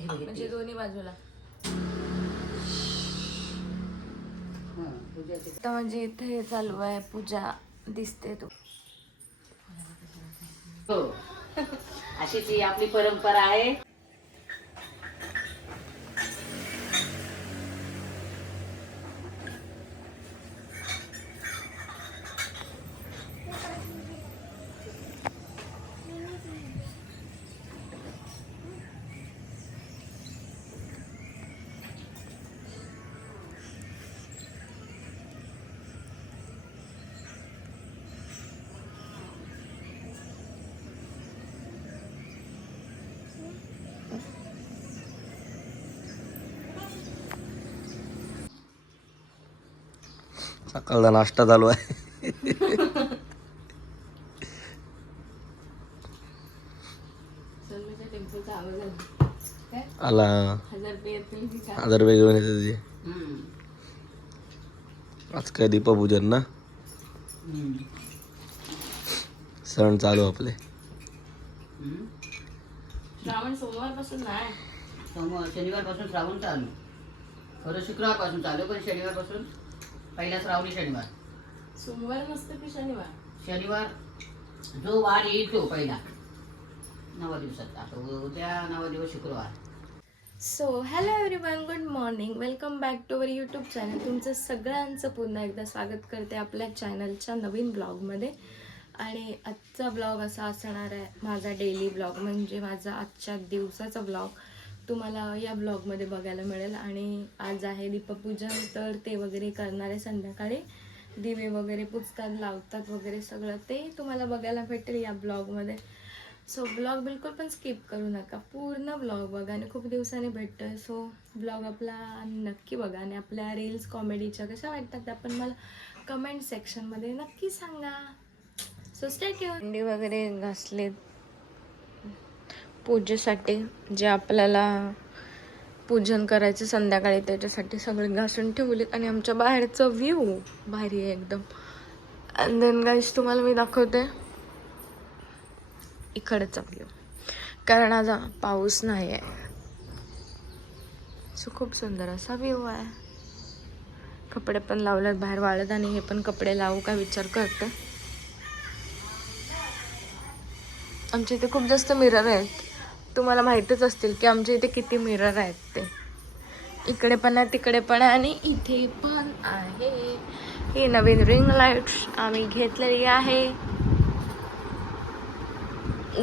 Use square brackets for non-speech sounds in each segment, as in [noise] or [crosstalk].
म्हणजे. दोन्ही बाजूला. हा, आता म्हणजे इथे हे चालू आहे पूजा दिसते तू. हो. अशीच ही आपली परंपरा आहे. सकाळचा नाश्ता चालू आहे. आवाज आला. हजार रुपये घेऊन येते तुझे. आज काय दीपपूजन ना. सण चालू आपले. श्रावण सोमवारपासून नाही. सोमवार शनिवारपासून श्रावण चालू. खरं शुक्रवारपासून चालू पण शनिवारपासून पहिला श्रावणी शनिवार. सोमवार नसतं की शनिवार? शनिवार जो वार येईल तो पहिला. नवा दिवसात. आता उद्या नवा दिवस शुक्रवार. So hello everyone good morning welcome back to our YouTube channel तुमचं सगळ्यांचं पुन्हा एकदा स्वागत करते आपल्या चॅनलच्या नवीन ब्लॉगमध्ये आणि आजचा ब्लॉग असा असणार आहे माझा डेली ब्लॉग म्हणजे माझा आजच्या दिवसाचा ब्लॉग तुम्हाला या ब्लॉगमध्ये बघायला मिळेल. आणि आज आहे दीपपूजन तर ते वगैरे करणारे संध्याकाळी दिवे वगैरे पुजतात लावतात वगैरे सगळं. ते तुम्हाला बघायला भेटेल या ब्लॉगमध्ये. सो ब्लॉग बिलकुल पण स्किप करू नका. पूर्ण ब्लॉग बघा आणि खूप दिवसांनी भेटतोय. सो ब्लॉग आपला नक्की बघा आणि आपल्या रील्स कॉमेडीच्या कशा वाटतात त्या पण मला कमेंट सेक्शनमध्ये नक्की सांगा. सो स्टे अंडी वगैरे घासलेत. पूजेसाठी जे आपल्याला पूजन करायचं संध्याकाळी त्याच्यासाठी सगळे घासून ठेवलेत आणि आमच्या बाहेरचं व्ह्यू भारी आहे एकदम. अँड देन गाईस तुम्हाला मी दाखवते. इकडचा व्ह्यू कारण आज पाऊस नाही आहे सो खूप सुंदर असा व्ह्यू आहे. कपडे पण लावलेत बाहेर वाळत आणि हे पण कपडे लावू का विचार करते? आमच्या इथे खूप जास्त मिरर आहेत. तुम्हाला माहीतच असतील की आमच्या इथे किती मिरर आहेत ते. इकडे पण आहे तिकडे पण आहे आणि इथे पण आहे. ही नवीन रिंग लाईट्स आम्ही घेतलेली आहे.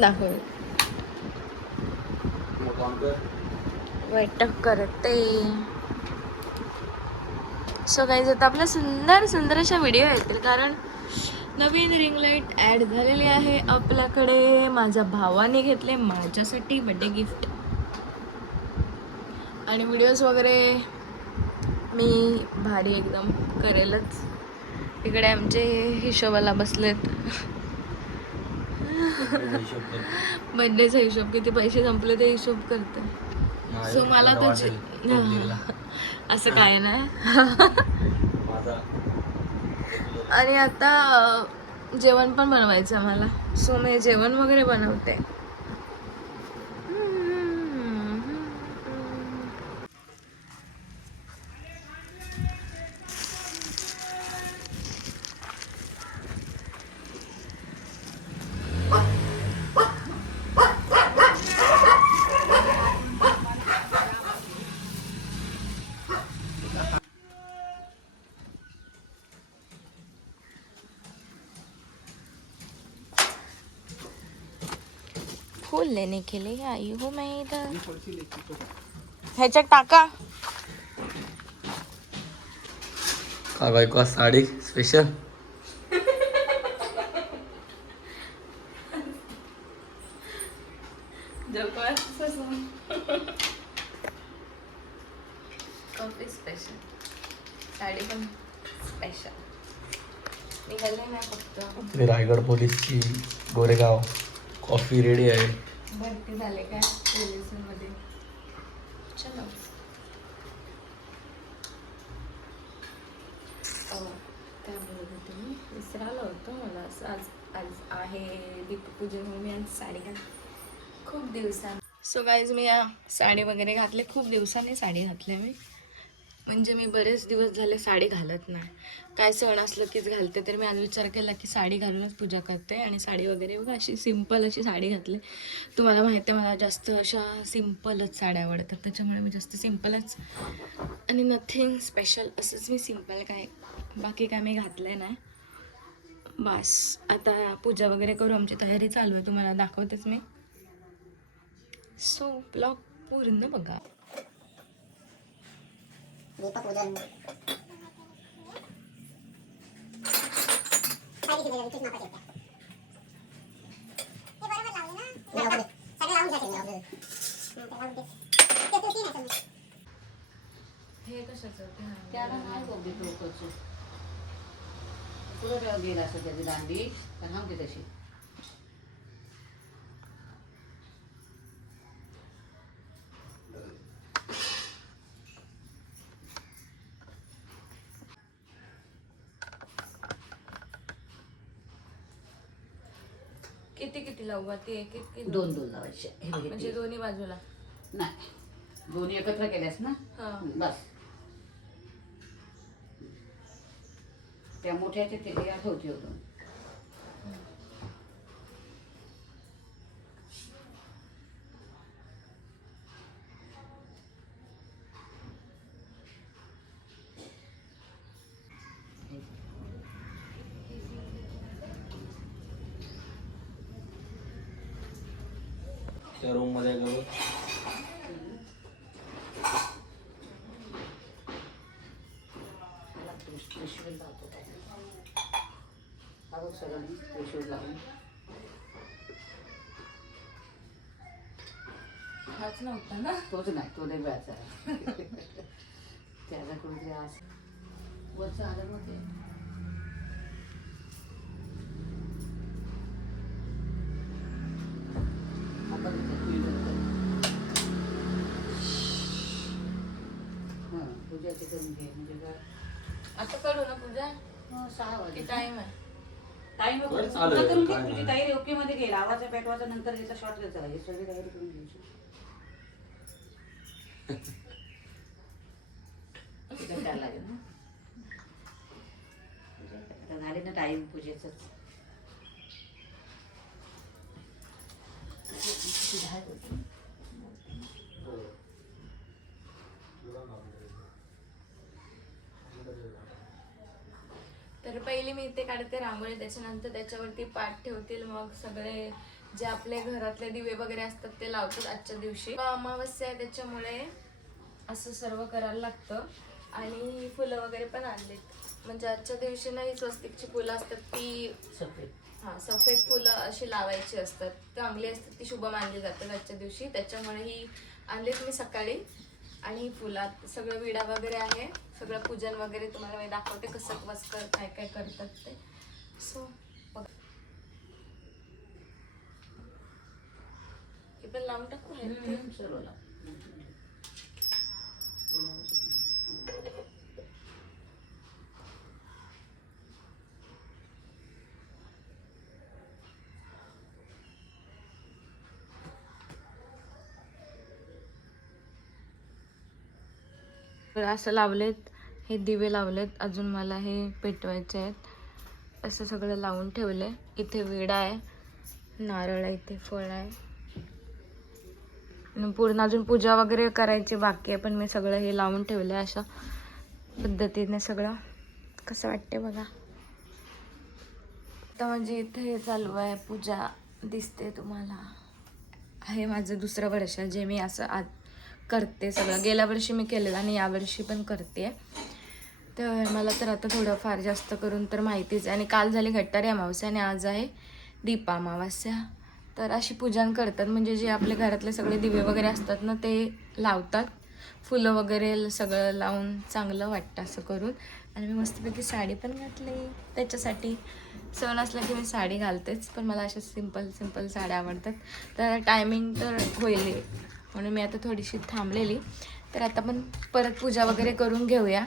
दाखवून. बैठक करते. सो काही आता आपल्या सुंदर सुंदर अशा व्हिडिओ येतील. कारण नवीन रिंग लाइट ॲड झालेली आहे. आपल्याकडे माझ्या भावाने घेतले माझ्यासाठी बड्डे गिफ्ट आणि व्हिडिओज वगैरे मी भारी एकदम करेलच. इकडे आमचे हिशोबाला बसलेत. बड्डेचा हिशोब किती पैसे संपले ते हिशोब करते. सो मला जे- असं काय नाही. [laughs] आणि आता जेवण पण बनवायचं आहे मला सो मी जेवण वगैरे बनवते. फूल लेने के लिए आई हूँ मैं इधर। ह्याच्यात टाका। का बायको आज sari special coffee special sari पण स्पेशल निघाले नाही फक्त। रायगड पोलीसची गोरेगाव कॉफ़ी रेडी आहे. भरती झाले काय पोलिसांमध्ये चलो. त्यामुळे तुम्ही बोलत विसरायला होतं मला. असं आज आज आहे दीपपूजन मी आज साडी घाल. खूप दिवसां सो गाईज मी या साडी वगैरे घातले. खूप दिवसांनी साडी घातले मी. म्हणजे मी बरेच दिवस झाले साडी घालत नाही. काय सण असलं कीच घालते. तर मी आज विचार केला की साडी घालूनच पूजा करते आणि साडी वगैरे बघा अशी सिंपल अशी साडी घातली. तुम्हाला माहिती आहे मला जास्त अशा सिम्पलच साड्या आवडतात. त्याच्यामुळे मी जास्त सिम्पलच आणि नथिंग स्पेशल असंच मी सिंपल काय बाकी काय मी घातलं नाही. बस. आता पूजा वगैरे करू आमची तयारी चालू आहे. तुम्हाला दाखवतेच मी. सो ब्लॉग पूर्ण बघा. विचित बरोबर लावले ना. सगळे लावून ते ते तीन आहे हे कशाचं त्याला नाही पुढं गेला असं त्याची दांडी? तर थांबते तशी. किती किती लावू? बा? ते एक? दोन. दोन लावायचे. हे बघ, म्हणजे. दोन्ही बाजूला. नाही. दोन्ही एकत्र केल्यास ना? हा. बस. त्या मोठ्याचे ते या ठेवते होतो त्या रूममध्ये गेलो. त्याला त्रिश- त्रिशूल लावतो काय हा बघ सगळं त्रिशूल लावून हाच नव्हता ना? तोच नाही तो वेगळाच आहे. त्याला कुठे असं वरचं आलं ते आपण इथे फिरत करू. हं, पूजा ते करून घे म्हणजे काय आता करू ना पूजा? हो, सहा वाजले. की टाइम आहे? टाइम बरं, चालेल. पूजा करून घे काय तुझी नाही. तयारी ओके मध्ये घे लावाचा पेटवाचा नंतर याचा शॉर्ट घ्यायचा. हे सगळी तयारी करून घ्यायची. [laughs] करायला लागेल ना? आता झाले ना टाईम पूजेच तर पहिली मी इथे काढते रांगोळी त्याच्यानंतर त्याच्यावरती पाठ ठेवतील मग सगळे जे आपले घरातले दिवे वगैरे असतात ते लावतात आजच्या दिवशी. अमावस्या आहे त्याच्यामुळे असं सर्व करायला लागतं. आणि फुलं वगैरे पण आणलीत. म्हणजे आजच्या दिवशी ना ही स्वस्तिकची फुलं असतात ती सफेद. हा सफेद फुलं अशी लावायची असतात. चांगली असतात ती शुभ मानली जातात आजच्या दिवशी. त्याच्यामुळे ही आणलीत मी सकाळी. आणि फुलात सगळं विडा वगैरे आहे सगळं पूजन वगैरे तुम्हाला मी दाखवते कसं वस कर काय काय करतात ते सो हे पण लावून टाकू? सर्व. तर असं लावलेत हे दिवे लावलेत अजून मला हे पेटवायचे आहेत. असं सगळं लावून ठेवले इथे विडा आहे नारळ आहे इथे फळ आहे. पूर्ण अजून पूजा वगैरे करायची बाकी आहे पण मी सगळं हे लावून ठेवलं आहे अशा पद्धतीने सगळं. कसं वाटते बघा. आता म्हणजे इथे हे चालू आहे पूजा दिसते तुम्हाला. हे माझं दुसरं वर्ष जे मी असं आज करते सगळं. गेल्या वर्षी मी केलेलं आणि यावर्षी पण करते. तर मला तर आता थोडंफार जास्त करून तर माहितीच आहे. आणि काल झाली घट्टारी अमावस्या आणि आज आहे दीपा अमावस्या. तर अशी पूजन करतात. म्हणजे जे आपले घरातले सगळे दिवे वगैरे असतात ना ते लावतात. फुलं वगैरे सगळं लावून चांगलं वाटतं असं करून. आणि मी मस्तपैकी साडी पण घातली. त्याच्यासाठी सण असला की मी साडी घालतेच. पण मला अशा सिंपल सिंपल साड्या आवडतात. तर टायमिंग तर होईल. म्हणून मी आता थोडीशी थांबलेली. तर आता पण परत पूजा वगैरे करून घेऊया.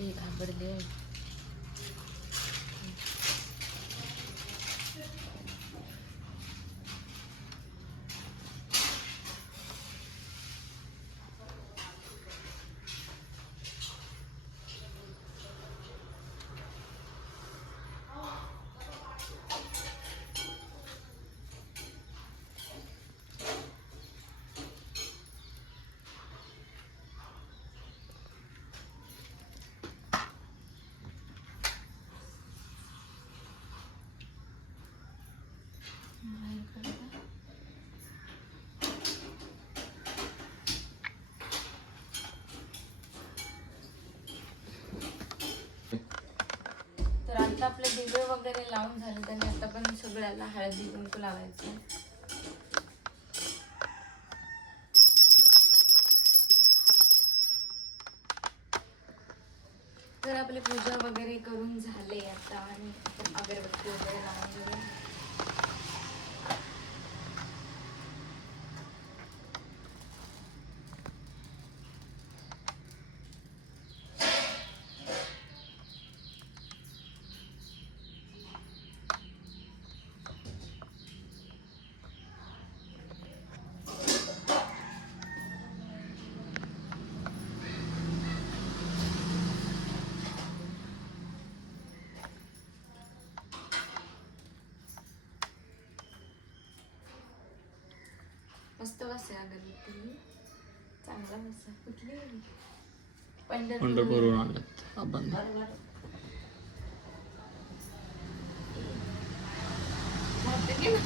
घाबरले. तर आता आपले दिवे वगैरे लावून झाले त्याने आता पण सगळ्याला हळदी कुंकू लावायचं. तर आपली पूजा वगैरे करून झाले आता आणि अगरबत्ती वगैरे लावून मस्त बसे अगरबत्ती चांगला बसा कुठली पंढरपूर पंढरपूरवरून आणलं आपण घातलं की ना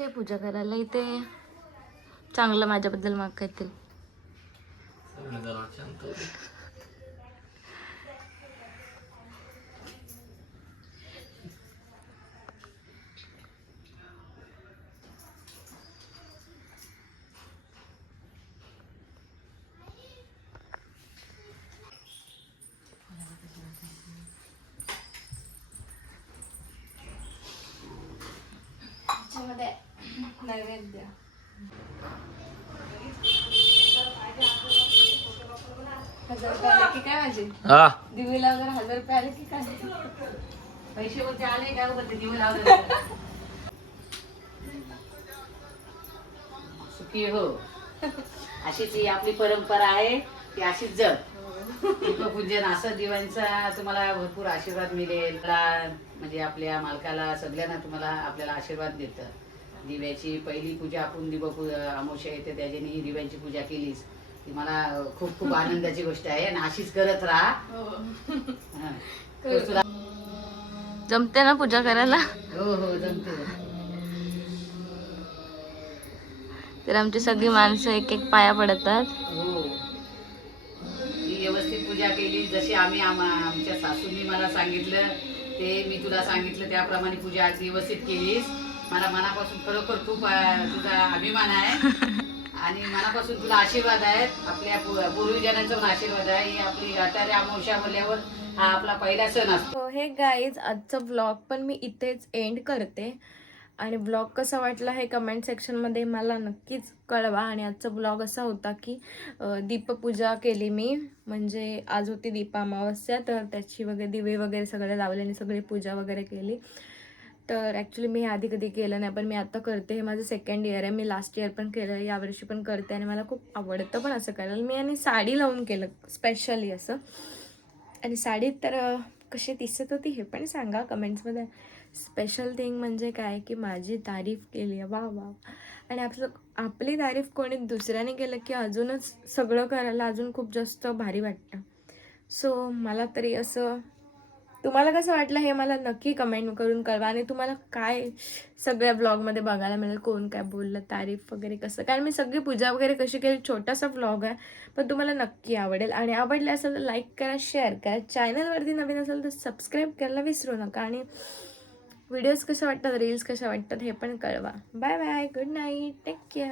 जे पूजा करायला इथे चांगलं माझ्याबद्दल माग येतील. नैवेद्य. हजार रुपये आले की काय माझे? हा. दिवीला वगैरे हजार रुपये आले की काय? पैसे वरती आले काय बोलते दिवे लावले सुखी हो. अशीच ही आपली परंपरा आहे ती अशीच जग. पूजन असं दिवाळीचा तुम्हाला भरपूर आशीर्वाद मिळेल. म्हणजे आपल्या मालकाला सगळ्यांना तुम्हाला आपल्याला आशीर्वाद देतं. दिव्याची पहिली पूजा आपण दिव अमावस्या येते त्याच्याने ही दिव्यांची पूजा केलीस ती मला खूप खूप आनंदाची गोष्ट आहे आणि अशीच करत राहा. हं. तर तुला जमते ना पूजा करायला? हो हो जमते. तर आमची सगळी माणसं एक एक पाया पडतात. हो. व्यवस्थित पूजा केली. जशी आम्ही आम- आमच्या सासूंनी मला सांगितलं ते मी तुला सांगितलं त्याप्रमाणे पूजा अगदी व्यवस्थित केलीस. मला मनापासून खरोखर खूप तुझा अभिमान आहे. [laughs] आणि मनापासून तुला आशीर्वाद आहेत. आपल्या पूर्वजनांचा पण आशीर्वाद आहे. ही आपली अटारी अमावस्या बोलल्यावर हा आपला पहिला सण असतो. हो हे गाईज आजचा ब्लॉग पण मी इथेच एंड करते. आणि ब्लॉग कसा वाटला हे कमेंट सेक्शनमध्ये मला नक्कीच कळवा. आणि आजचा ब्लॉग असा होता की दीपपूजा केली मी. म्हणजे आज होती दीप अमावस्या तर त्याची वगैरे दिवे वगैरे सगळे लावले आणि सगळी पूजा वगैरे केली. तर ॲक्च्युली मी आधी कधी केलं नाही पण मी आता करते. हे माझं सेकंड इयर आहे. मी लास्ट इयर पण केलं यावर्षी पण करते आणि मला खूप आवडतं पण असं करायला. मी आणि साडी लावून केलं स्पेशली असं. आणि साडी तर कशी दिसत होती हे पण सांगा कमेंट्समध्ये स्पेशल थिंग म्हणजे काय? की माझी तारीफ केली आहे. वा वा. आणि आपलं आपली तारीफ कोणी दुसऱ्याने केलं की अजूनच सगळं करायला अजून खूप जास्त भारी वाटतं. सो मला तरी असं तुम्हाला कसं वाटलं हे मला नक्की कमेंट करून कळवा आणि तुम्हाला काय सगळ्या ब्लॉगमध्ये बघायला मिळेल? कोण काय बोललं? तारीफ वगैरे कसं? कारण मी सगळी पूजा वगैरे कशी केली? छोटासा ब्लॉग आहे पण तुम्हाला नक्की आवडेल. आणि आवडले असेल तर लाईक करा शेअर करा. चॅनलवरती नवीन असेल तर सबस्क्राईब करायला विसरू नका. आणि व्हिडिओज कशा वाटतात? रील्स कशा वाटतात? हे पण कळवा. Bye bye good night take care